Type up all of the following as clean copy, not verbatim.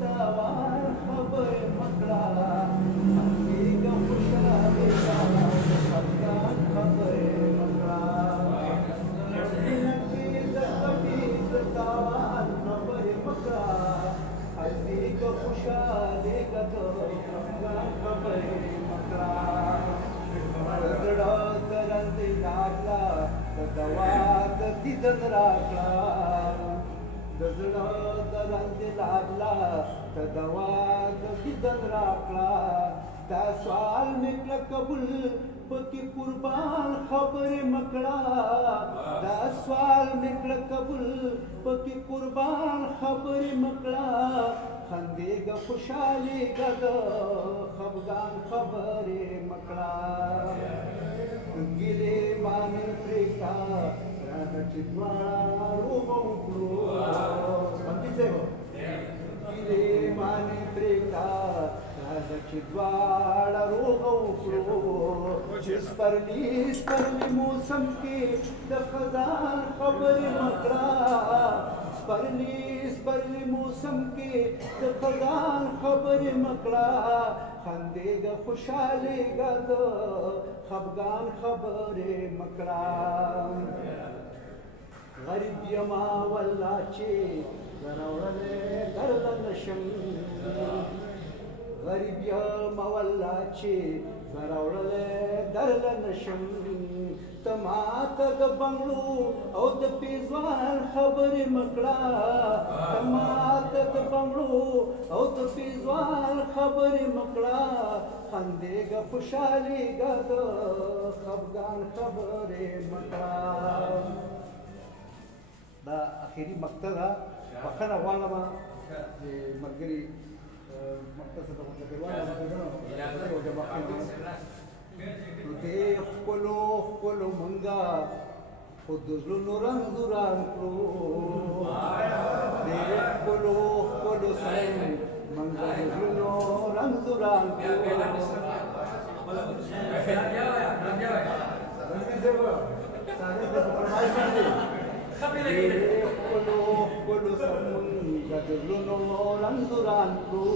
تاوان خبر مکړه حقیقت خوشاله خفګان خبر مکړه تاوان خبر مکړه حقیقت خوشاله خفګان خبر مکړه زړه درد راکړه دوا د دیدن راکړه د زړه درد راکړه دوا د دیدن راکړه دا سوال مې کړه قبول پکې قربان خبرې مکړه دا سوال مې کړه قبول پکې قربان خبرې مکړه خندېږه خوشحالېږه د خفګان خبرې مکړه ګیلې باندې پرېږده راځه چې دواړه به وکړو ګیلې باندې پرېږده راځه چې دواړه روغه وکړو چې سپرلي موسم کې د خزان خبرې مکړه سپرلی موسم کې د خزان خبرې مکړه خندېږه خوشحالېږه د خفګان خبرې مکړه غریب یما والله چې زه راوړلی درله نشم غریب یما والله چې زه راوړلی درله نشم ته ماته د بنګلو او د پیزوان خبرې مکړه ته ماته د بنګلو او د پیزوان خبرې مکړه خندېږه خوشحالېږه د خفګان خبرې مکړه دا اخري مقطع ده بخښنه غواړم چې ملګري مقطع څه ته دې ښکلو منګه خو د زړونو رنګ وران کړو دې ښکلو سړی منګه د زړونو رنګ وران کړو ښکلو منګه د زړونو رنګ وران کړو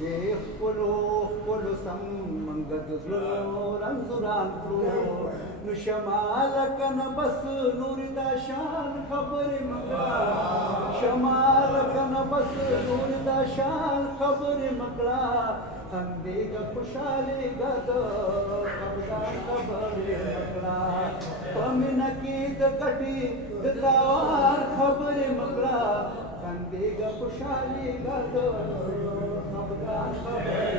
دې ښکلو سم منګه د زړونو رنګ وران کړو نو شمال کنه بس نور دا شان خبرې مکړه شمال کنه بس نور دا شان خبرې مکړه خندېږه خوشحالېږه د خفګان خبرې مکړه په مینه کې د ګټې د تاوان خبرې مکړه خندېږه خوشحالېږه د خفګان خبرې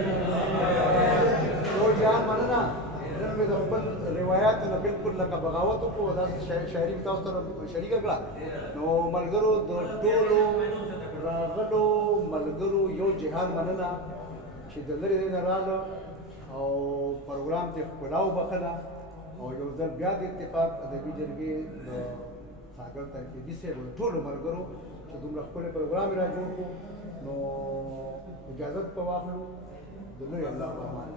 جان مننه نن مې د خپل روایاتو نه بالکل لکه بغاوت وکړو داسې شاعري مې تاسو سره شریکه کړه نو ملګرو د ټولو راغلو ملګرو یو جهان مننه چې د لرې ځای نه راغله او پروګرام ته ښکلا وبخله او یو ځل بیا د اتفاق ادبي جرګې د ساګر تنقیدي صاحب ټولو ملګرو چې دومره ښکلی پروګرام یې را جوړ کړو نو اجازت په واخلو د لوی الله په امان